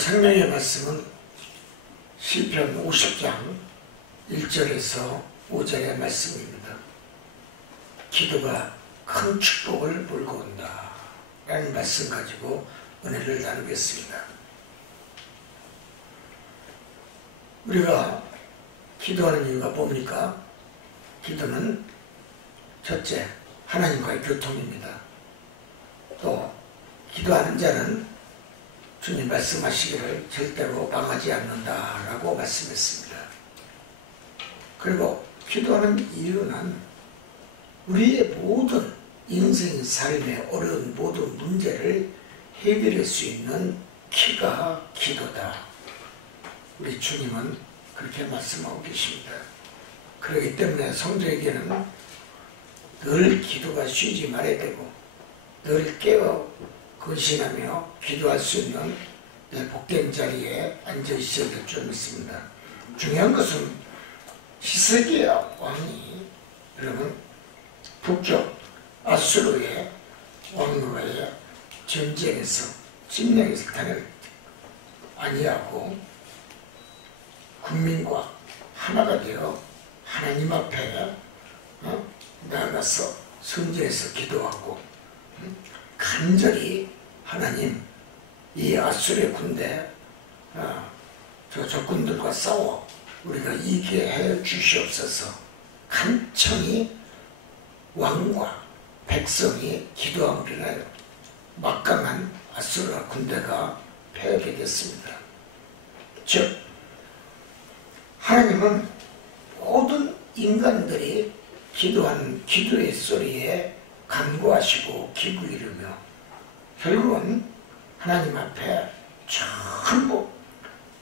생명의 말씀은 시편 50장 1절에서 5절의 말씀입니다. 기도가 큰 축복을 몰고 온다 라는 말씀 가지고 은혜를 나누겠습니다. 우리가 기도하는 이유가 뭡니까? 기도는 첫째, 하나님과의 교통입니다. 또 기도하는 자는 주님 말씀하시기를 절대로 망하지 않는다라고 말씀했습니다. 그리고 기도하는 이유는 우리의 모든 인생 삶의 어려운 모든 문제를 해결할 수 있는 키가 기도다. 우리 주님은 그렇게 말씀하고 계십니다. 그렇기 때문에 성도에게는 늘 기도가 쉬지 말아야 되고 늘 깨어 근신하며 기도할 수 있는 복된 자리에 앉아 있어야 될 줄 믿습니다. 중요한 것은 히스기야 왕이 여러분 북쪽 아수르의 왕과의 전쟁에서 침략에서 당을 아니하고 국민과 하나가 되어 하나님 앞에 나아가서 성전에서 기도하고 간절히 하나님 이 아수르의 군대 저 적군들과 싸워 우리가 이기게 해 주시옵소서 간청히 왕과 백성이 기도함으로 인하여 막강한 아수르 군대가 패하게 됐습니다. 즉 하나님은 모든 인간들이 기도하는 기도의 소리에 간구하시고 기부 이루며 결국은 하나님 앞에 전부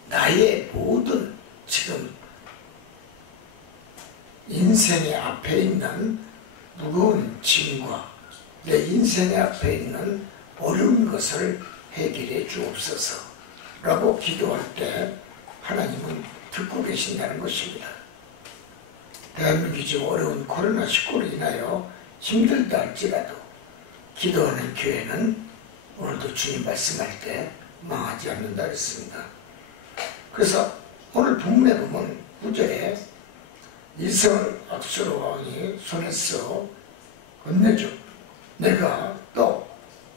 나의 모든 지금 인생의 앞에 있는 무거운 짐과 내 인생의 앞에 있는 어려운 것을 해결해 주옵소서 라고 기도할 때 하나님은 듣고 계신다는 것입니다. 대한민국이 지금 어려운 코로나19로 인하여 힘들다 할지라도 기도하는 교회는 오늘도 주님 말씀할 때 망하지 않는다 했습니다. 그래서 오늘 본문에 보면 9절에 이스라엘 아수르 왕이 손에서 건네줘 내가 또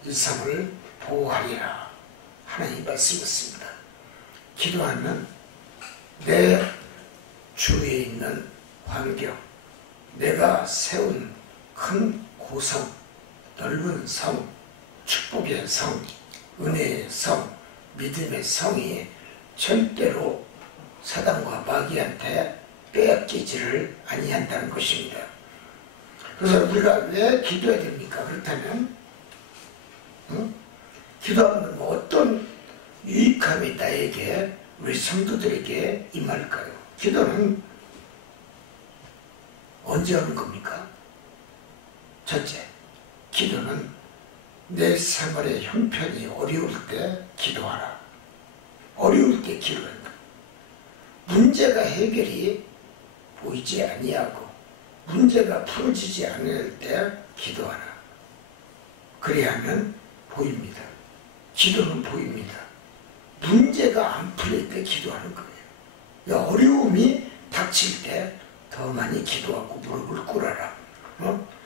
이 성을 보호하리라 하나님 말씀했습니다. 기도하면 내 주위에 있는 환경, 내가 세운 큰 고성, 넓은 성, 축복의 성, 은혜의 성, 믿음의 성이 절대로 사단과 마귀한테 빼앗기지를 아니한다는 것입니다. 그래서 우리가 왜 기도해야 됩니까? 그렇다면 기도하는 건 어떤 유익함이 나에게 우리 성도들에게 임할까요? 기도는 언제 하는 겁니까? 첫째, 기도는 내 생활의 형편이 어려울 때 기도하라. 어려울 때 기도한다. 문제가 해결이 보이지 아니하고 문제가 풀어지지 않을 때 기도하라. 그래야 하면 보입니다. 기도는 보입니다. 문제가 안 풀릴 때 기도하는 거예요. 어려움이 닥칠 때 더 많이 기도하고 무릎을 꿇어라.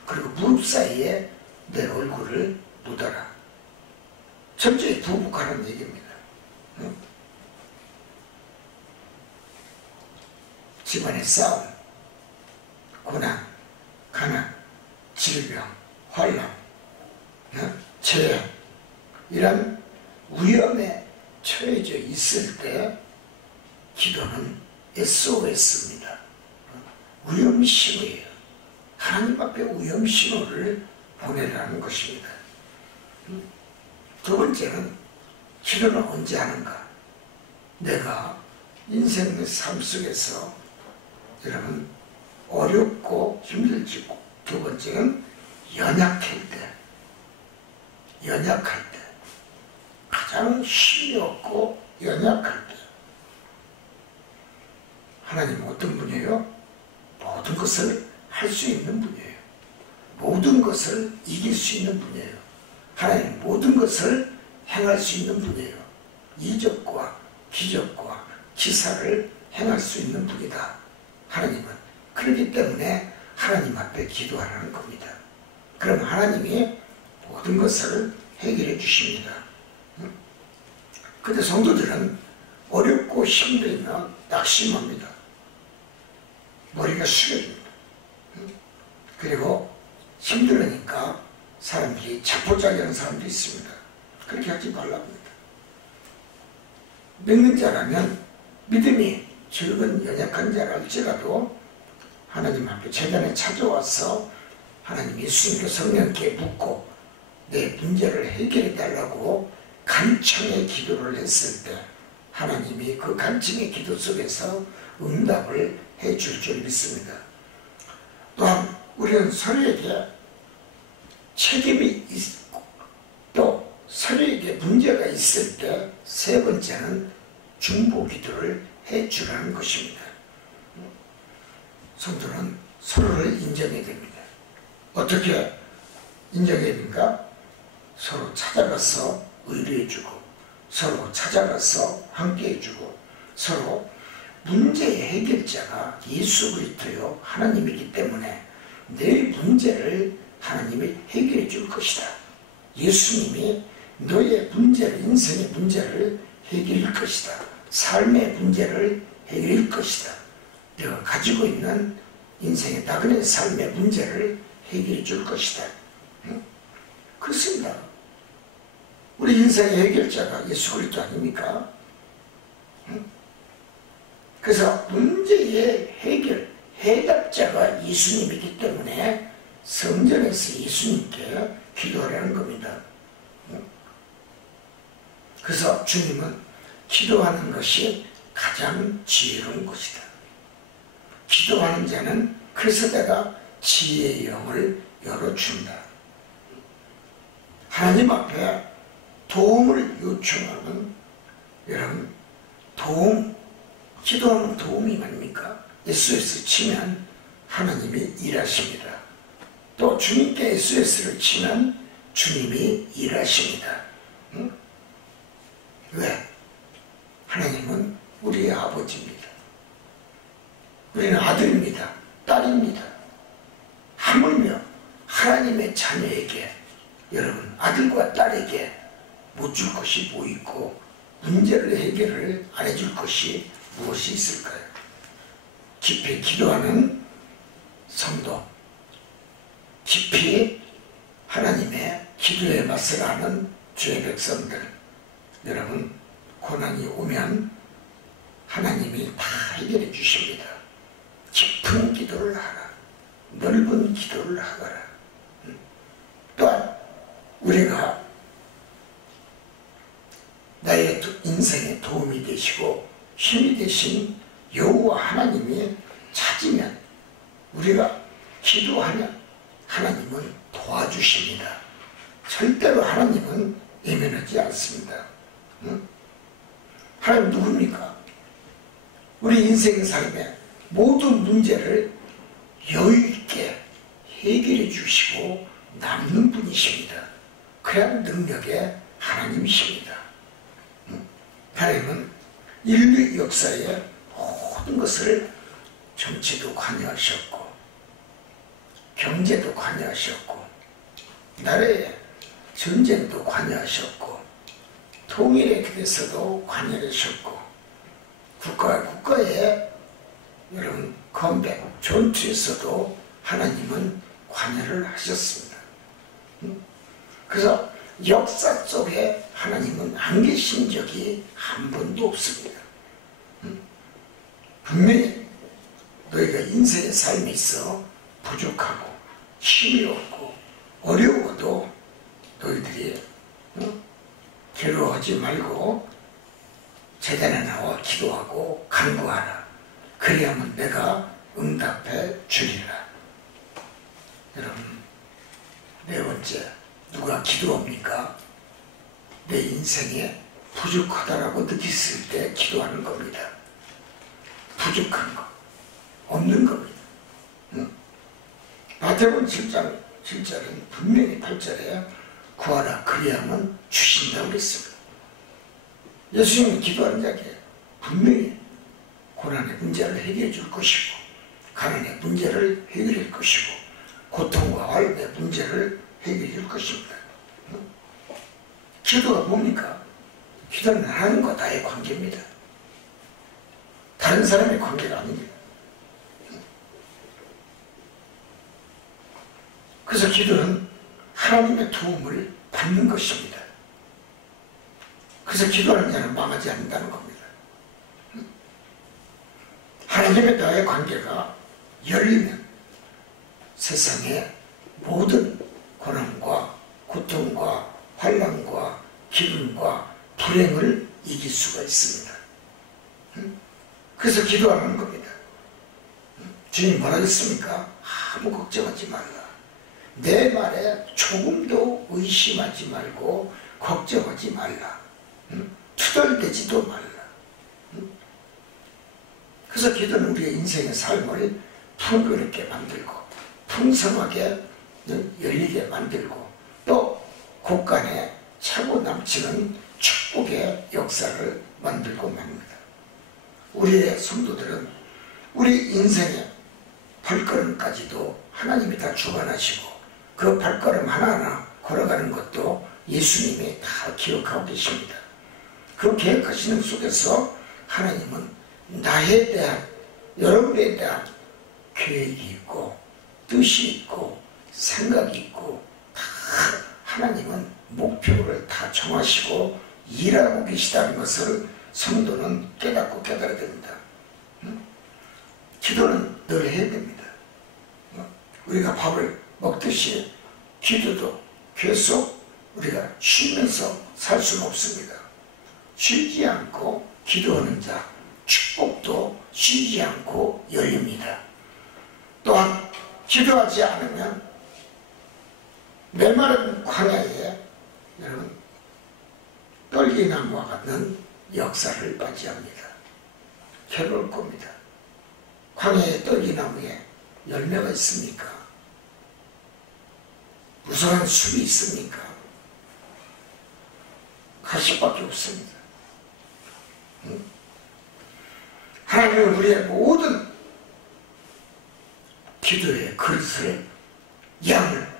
그리고 무릎 사이에 내 얼굴을 묻어라. 철저히 부부가라는 얘기입니다. 집안의 싸움, 고난, 가난, 질병, 환란, 재해 이런 위험에 처해져 있을 때 기도는 SOS입니다. 위험신호예요. 하나님 앞에 위험신호를 보내라는 것입니다. 두 번째는 기도는 언제 하는가? 내가 인생의 삶 속에서 여러분 어렵고 힘들지고 두 번째는 연약할 때 가장 힘이 없고 연약할 때 하나님은 어떤 분이에요? 모든 것을 할 수 있는 분이에요. 모든 것을 이길 수 있는 분이에요. 하나님 모든 것을 행할 수 있는 분이에요. 이적과 기적과 기사를 행할 수 있는 분이다. 하나님은. 그렇기 때문에 하나님 앞에 기도하라는 겁니다. 그럼 하나님이 모든 것을 해결해 주십니다. 근데 성도들은 어렵고 힘들면 낙심합니다. 머리가 숙여집니다. 그리고 힘들으니까 사람들이 자포자기하는 사람도 있습니다. 그렇게 하지 말라고 합니다. 믿는 자라면 믿음이 적은 연약한 자랄지라도 하나님 앞에 제단에 찾아와서 하나님 예수님께 성령께 묻고 내 문제를 해결해 달라고 간청의 기도를 했을 때 하나님이 그 간청의 기도 속에서 응답을 해줄 줄 믿습니다. 또한 우리는 서로에게 책임이 있고 또 서로에게 문제가 있을 때 세 번째는 중보 기도를 해주라는 것입니다. 성도는 서로를 인정해야 됩니다. 어떻게 인정해야 됩니까? 서로 찾아가서 의뢰해주고 서로 찾아가서 함께해주고 서로 문제의 해결자가 예수 그리스도요 하나님이기 때문에 내 문제를 하나님이 해결해 줄 것이다. 예수님이 너의 문제를, 인생의 문제를 해결할 것이다. 삶의 문제를 해결할 것이다. 내가 가지고 있는 인생의 나그네 삶의 문제를 해결해 줄 것이다. 그렇습니다. 우리 인생의 해결자가 예수 그리스도 아닙니까? 그래서 문제의 해결, 해답자가 예수님이기 때문에 성전에서 예수님께 기도하라는 겁니다. 그래서 주님은 기도하는 것이 가장 지혜로운 것이다. 기도하는 자는 그래서 내가 지혜의 영을 열어준다. 하나님 앞에 도움을 요청하는, 여러분, 도움, 기도하는 도움이 뭡니까? SOS 치면 하나님이 일하십니다. 또 주님께 SOS를 치면 주님이 일하십니다. 왜? 하나님은 우리의 아버지입니다. 우리는 아들입니다. 딸입니다. 하물며 하나님의 자녀에게, 여러분, 아들과 딸에게 못 줄 것이 뭐 있고 문제를 해결을 안 해줄 것이 무엇이 있을까요? 깊이 기도하는 성도, 깊이 하나님의 기도에 맛을 아는 주의 백성들, 여러분, 고난이 오면 하나님이 다 해결해 주십니다. 깊은 기도를 하라. 넓은 기도를 하거라. 또한 우리가 나의 인생에 도움이 되시고 힘이 되신 여호와 하나님이 찾으면, 우리가 기도하면 하나님은 도와주십니다. 절대로 하나님은 외면하지 않습니다. 하나님 누굽니까? 우리 인생의 삶에 모든 문제를 여유있게 해결해 주시고 남는 분이십니다. 그런 능력의 하나님이십니다. 하나님은 인류 역사의 모든 것을, 정치도 관여하셨고 경제도 관여하셨고 나라의 전쟁도 관여하셨고 통일에 대해서도 관여하셨고 국가의 여러분 컴백, 전투에서도 하나님은 관여를 하셨습니다. 그래서 역사 속에 하나님은 안 계신 적이 한 번도 없습니다. 분명히 너희가 인생의 삶에 있어 부족하고 힘이 없고 어려워도 너희들이 괴로워하지 말고 제단에 나와 기도하고 간구하라. 그래야만 내가 응답해 주리라. 여러분, 네 번째, 누가 기도합니까? 내 인생에 부족하다라고 느꼈을 때 기도하는 겁니다. 부족한 거, 없는 겁니다. 마태복음 7장 7절은 분명히 8절에 구하라 그리하면 주신다고 그랬습니다. 예수님은 기도하는 자에게 분명히 고난의 문제를 해결해 줄 것이고 가난의 문제를 해결할 것이고 고통과 어려움의 문제를 해결해 줄 것입니다. 기도가 뭡니까? 기도는 하나님과 나의 관계입니다. 다른 사람의 관계가 아닙니다. 그래서 기도는 하나님의 도움을 받는 것입니다. 그래서 기도하는 자는 망하지 않는다는 겁니다. 하나님의 나의 관계가 열리면 세상의 모든 고난과 고통과 환난과 기근과 불행을 이길 수가 있습니다. 그래서 기도하는 겁니다. 주님 뭐라 했습니까? 아무 걱정하지 말라. 내 말에 조금도 의심하지 말고 걱정하지 말라. 투덜대지도 말라. 그래서 기도는 우리의 인생의 삶을 풍요롭게 만들고 풍성하게 열리게 만들고 또 곳간에 차고 넘치는 축복의 역사를 만들고 맙니다. 우리의 성도들은 우리 인생의 발걸음까지도 하나님이 다 주관하시고 그 발걸음 하나하나 걸어가는 것도 예수님이 다 기억하고 계십니다. 그 계획하시는 속에서 하나님은 나에 대한, 여러분에 대한 계획이 있고 뜻이 있고 생각이 있고 다 하나님은 목표를 다 정하시고 일하고 계시다는 것을 성도는 깨닫고 깨달아야 됩니다. 기도는 늘 해야 됩니다. 우리가 밥을 먹듯이 기도도 계속 우리가 쉬면서 살 수는 없습니다. 쉬지 않고 기도하는 자 축복도 쉬지 않고 열립니다. 또한 기도하지 않으면 메마른 광야에 여러분 떨기나무와 같은 역사를 맞이합니다. 괴로울 겁니다. 광야의 떨기나무에 열매가 있습니까? 무성한 숲이 있습니까? 가시밖에 없습니다. 하나님은 우리의 모든 기도의 그릇을 양을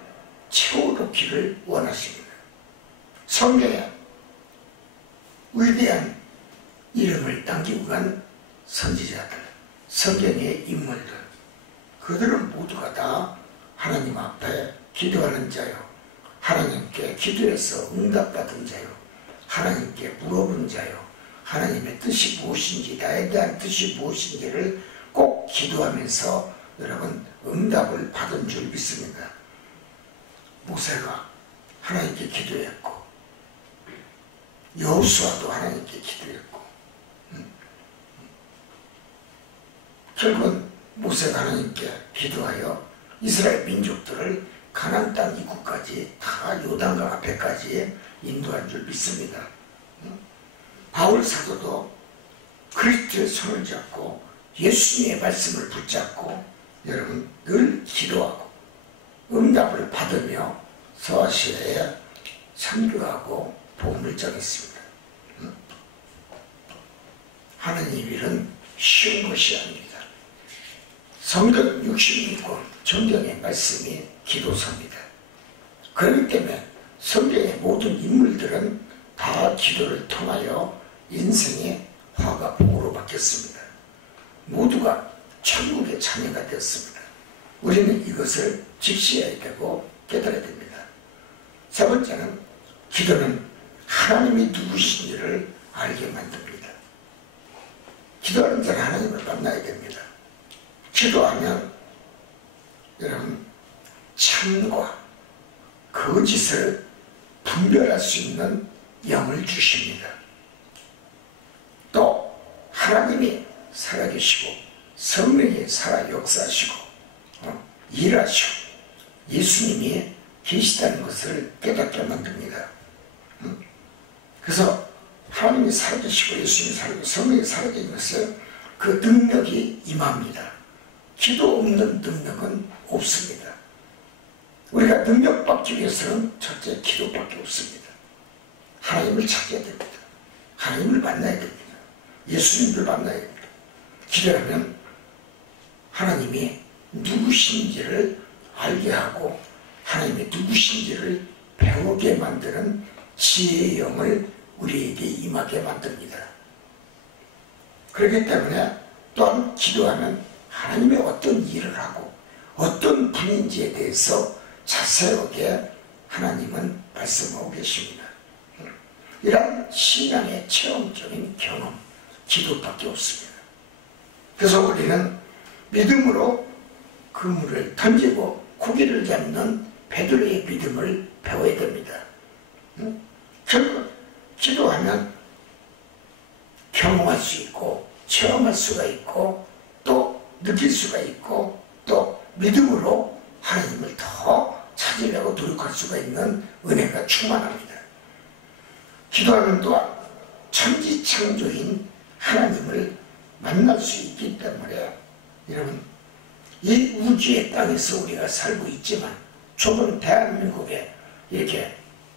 채워놓기를 원하십니다. 성경에 위대한 이름을 남기고 간 선지자들, 성경의 인물들, 그들은 모두가 다 하나님 앞에 기도하는 자요, 하나님께 기도해서 응답받은 자요, 하나님께 물어본 자요, 하나님의 뜻이 무엇인지, 나에 대한 뜻이 무엇인지를 꼭 기도하면서 여러분 응답을 받은 줄 믿습니다. 모세가 하나님께 기도했고 여호수아도 하나님께 기도했고 결국은 모세가 하나님께 기도하여 이스라엘 민족들을 가나안 땅 입구까지 다 요단강 앞에까지 인도한 줄 믿습니다. 바울 사도도 그리스도의 손을 잡고 예수님의 말씀을 붙잡고 여러분 늘 기도하고 응답을 받으며 서아시아에 선교하고 복음을 전했습니다. 하나님 일은 쉬운 것이 아닙니다. 성경 66권 성경의 말씀이 기도서입니다. 그렇기 때문에 성경의 모든 인물들은 다 기도를 통하여 인생의 화가 복으로 바뀌었습니다. 모두가 천국의 자녀가 되었습니다. 우리는 이것을 직시해야 되고 깨달아야 됩니다. 세 번째는 기도는 하나님이 누구신지를 알게 만듭니다. 기도하는 자는 하나님을 만나야 됩니다. 기도하면 여러분 참과 거짓을 분별할 수 있는 영을 주십니다. 또 하나님이 살아계시고 성령이 살아 역사하시고 일하시고 예수님이 계시다는 것을 깨닫게 만듭니다. 그래서 하나님이 살아계시고 예수님이 살아계시고 성령이 살아계신 것은 그 능력이 임합니다. 기도 없는 능력은 없습니다. 우리가 능력 받기 위해서는 첫째 기도밖에 없습니다. 하나님을 찾아야 됩니다. 하나님을 만나야 됩니다. 예수님을 만나야 됩니다. 기도하면 하나님이 누구신지를 알게 하고 하나님의 누구신지를 배우게 만드는 지혜의 영을 우리에게 임하게 만듭니다. 그렇기 때문에 또한 기도하면 하나님의 어떤 일을 하고 어떤 분인지에 대해서 자세하게 하나님은 말씀하고 계십니다. 이러한 신앙의 체험적인 경험, 기도밖에 없습니다. 그래서 우리는 믿음으로 그물을 던지고 고기를 잡는 베드로의 믿음을 배워야 됩니다. 결국 기도하면 경험할 수 있고 체험할 수가 있고 또 느낄 수가 있고 또 믿음으로 하나님을 더 찾으려고 노력할 수가 있는 은혜가 충만합니다. 기도하면 또한 천지창조인 하나님을 만날 수 있기 때문에 여러분 이 우주의 땅에서 우리가 살고 있지만 좁은 대한민국에 이렇게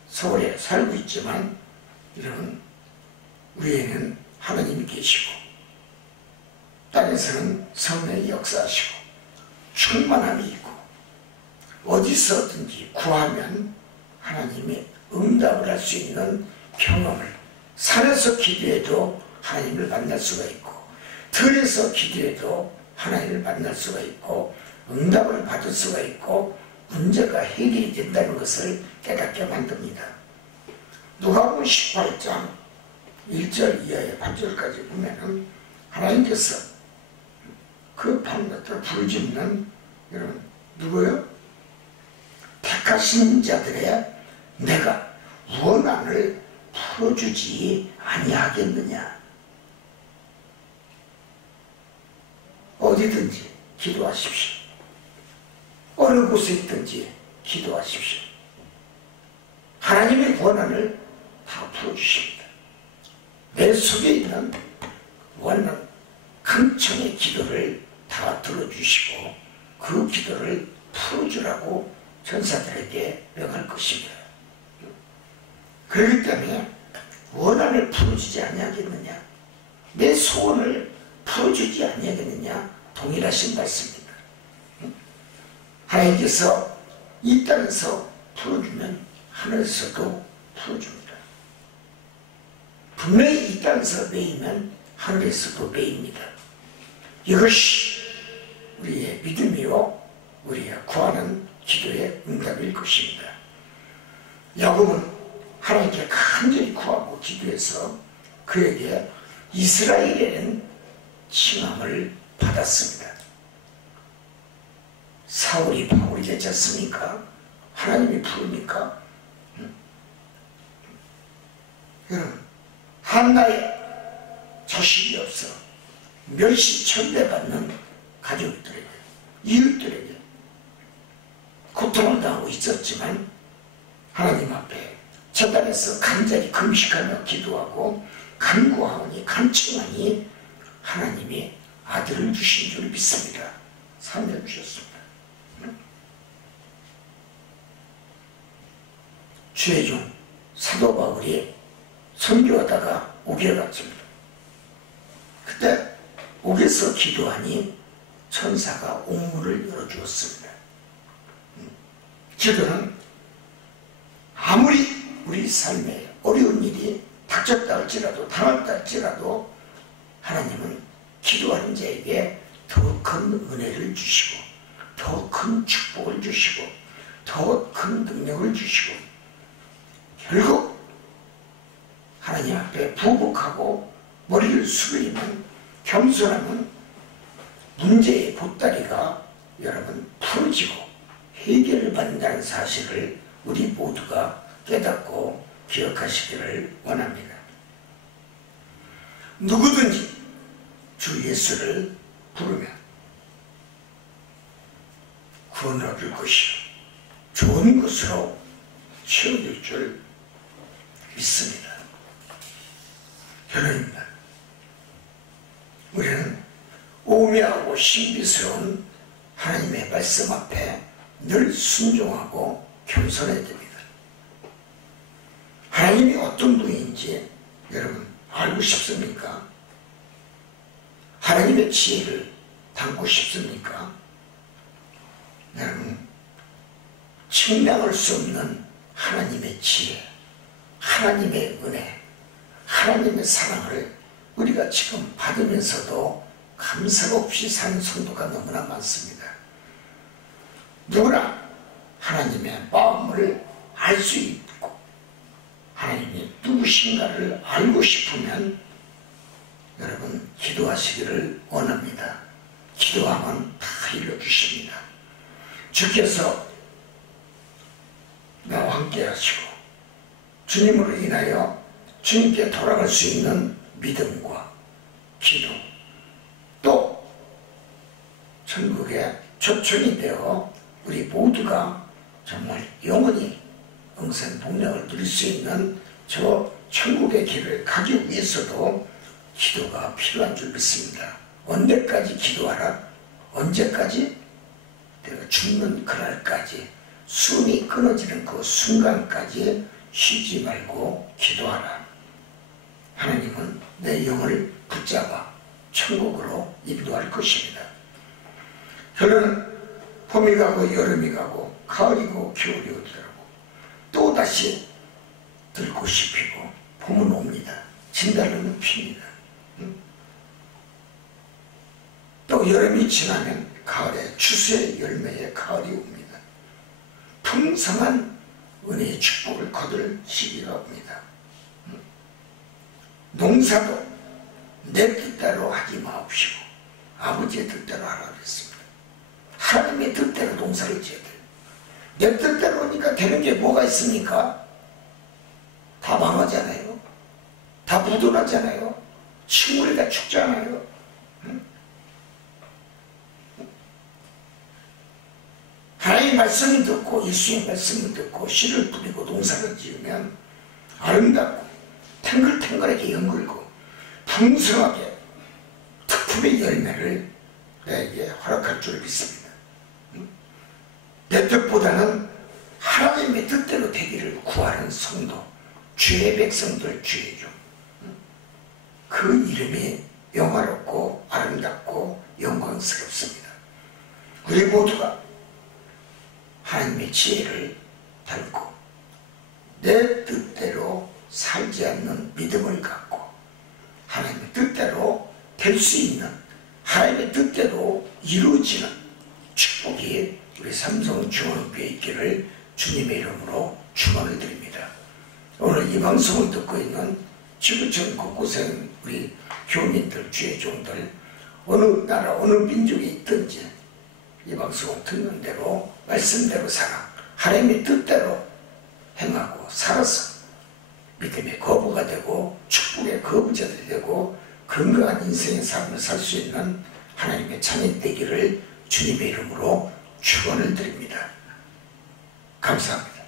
서울에 살고 있지만 여러분 우리에는 하나님이 계시고 땅에서는 성령이 역사하시고 충만함이 있고 어디서든지 구하면 하나님이 응답을 할 수 있는 경험을 산에서 기도해도 하나님을 만날 수가 있고 들에서 기도해도 하나님을 만날 수가 있고 응답을 받을 수가 있고 문제가 해결이 된다는 것을 깨닫게 만듭니다. 누가복음 18장 1절 이하의 8절까지 보면은 하나님께서 그 밤낮을 부르짖는 여러분 누구요? 택하신 자들의 내가 원한을 풀어주지 아니하겠느냐. 어디든지 기도하십시오. 어느 곳에 있든지 기도하십시오. 하나님의 권한을 다 풀어주십니다. 내 속에 있는 원한 강청의 기도를 다 들어주시고 그 기도를 풀어주라고 전사들에게 명할 것입니다. 그렇기 때문에 원한을 풀어주지 아니하겠느냐, 내 소원을 풀어주지 아니하겠느냐 동일하신 말씀입니다. 하나님께서 이 땅에서 풀어주면 하늘에서도 풀어줍니다. 분명히 이 땅에서 매이면 하늘에서도 매입니다. 이것이 우리의 믿음이요 우리가 구하는 기도의 응답일 것입니다. 야곱은 하나님께 간절히 구하고 기도해서 그에게 이스라엘에는 칭함을 받았습니다. 사울이 바울이 되지 않습니까? 하나님이 부르니까. 여러분 한나의 자식이 없어 멸시천대받는 가족들에게 이웃들에게 고통을 당하고 있었지만 하나님 앞에 제단에서 간절히 금식하며 기도하고 간구하오니 간청하니 하나님이 아들을 주신 줄 믿습니다. 사명을 주셨습니다. 주의중 사도 바울이 선교하다가 옥에 갔습니다. 그때 옥에서 기도하니 천사가 옥문을 열어주었습니다. 기도는 아무리 우리 삶에 어려운 일이 닥쳤다 할지라도 당했다 할지라도 하나님은 기도하는 자에게 더 큰 은혜를 주시고 더 큰 축복을 주시고 더 큰 능력을 주시고 결국 하나님 앞에 부복하고 머리를 숙이면 겸손하면 문제의 보따리가 여러분 풀어지고 해결을 받는다는 사실을 우리 모두가 깨닫고 기억하시기를 원합니다. 누구든지 주 예수를 부르면 구원을 얻을 것이요 좋은 것으로 채워질 줄 믿습니다. 결론입니다. 우리는 오묘하고 신비스러운 하나님의 말씀 앞에 늘 순종하고 겸손해야 됩니다. 하나님이 어떤 분인지 여러분 알고 싶습니까? 하나님의 지혜를 담고 싶습니까? 여러분, 측량할 수 없는 하나님의 지혜, 하나님의 은혜, 하나님의 사랑을 우리가 지금 받으면서도 감사가 없이 사는 성도가 너무나 많습니다. 누구나 하나님의 마음을 알 수 있고 하나님이 누구신가를 알고 싶으면 여러분 기도하시기를 원합니다. 기도하면 다 일러주십니다. 주께서 나와 함께 하시고 주님으로 인하여 주님께 돌아갈 수 있는 믿음과 기도, 또 천국의 초청이 되어 우리 모두가 정말 영원히 영생복락을 누릴 수 있는 저 천국의 길을 가기 위해서도 기도가 필요한 줄 믿습니다. 언제까지 기도하라? 언제까지? 내가 죽는 그날까지, 숨이 끊어지는 그 순간까지 쉬지 말고 기도하라. 하나님은 내 영을 붙잡아 천국으로 인도할 것입니다. 결론은 봄이 가고 여름이 가고 가을이고 겨울이 오더라고 또다시 들꽃이 피고 봄은 옵니다. 진달래는 핍니다. 또 여름이 지나면 가을에 추수의 열매의 가을이 옵니다. 풍성한 은혜의 축복을 거둘 시기가 옵니다. 농사도 내 뜻대로 하지 마옵시고 아버지의 뜻대로 하라 그랬습니다. 하나님의 뜻대로 농사를 지어야 돼요. 내 뜻대로 하니까 되는 게 뭐가 있습니까? 다 망하잖아요. 다 부도나잖아요. 식물이 다 죽잖아요. 하나님의 말씀을 듣고 예수의 말씀을 듣고 씨를 뿌리고 농사를 지으면 아름답고 탱글탱글하게 연글고 풍성하게 특품의 열매를 내게 허락할 줄 믿습니다. 내 뜻보다는 하나님의 뜻대로 되기를 구하는 성도, 주의 백성들 주의 종, 그 이름이 영화롭고 아름답고 영광스럽습니다. 우리 모두가 하나님의 지혜를 닮고 내 뜻대로 살지 않는 믿음을 갖고 하나님의 뜻대로 될 수 있는, 하나님의 뜻대로 이루어지는 축복이 우리 삼성중앙교회 있기를 주님의 이름으로 축원을 드립니다. 오늘 이 방송을 듣고 있는 지구촌 곳곳에 있는 우리 교민들, 주의 종들, 어느 나라 어느 민족에 있든지 이 방송을 듣는 대로 말씀대로 살아 하나님의 뜻대로 행하고 살아서 믿음의 거부가 되고 축복의 거부자들이 되고 건강한 인생의 삶을 살 수 있는 하나님의 자녀 되기를 주님의 이름으로 축원을 드립니다. 감사합니다.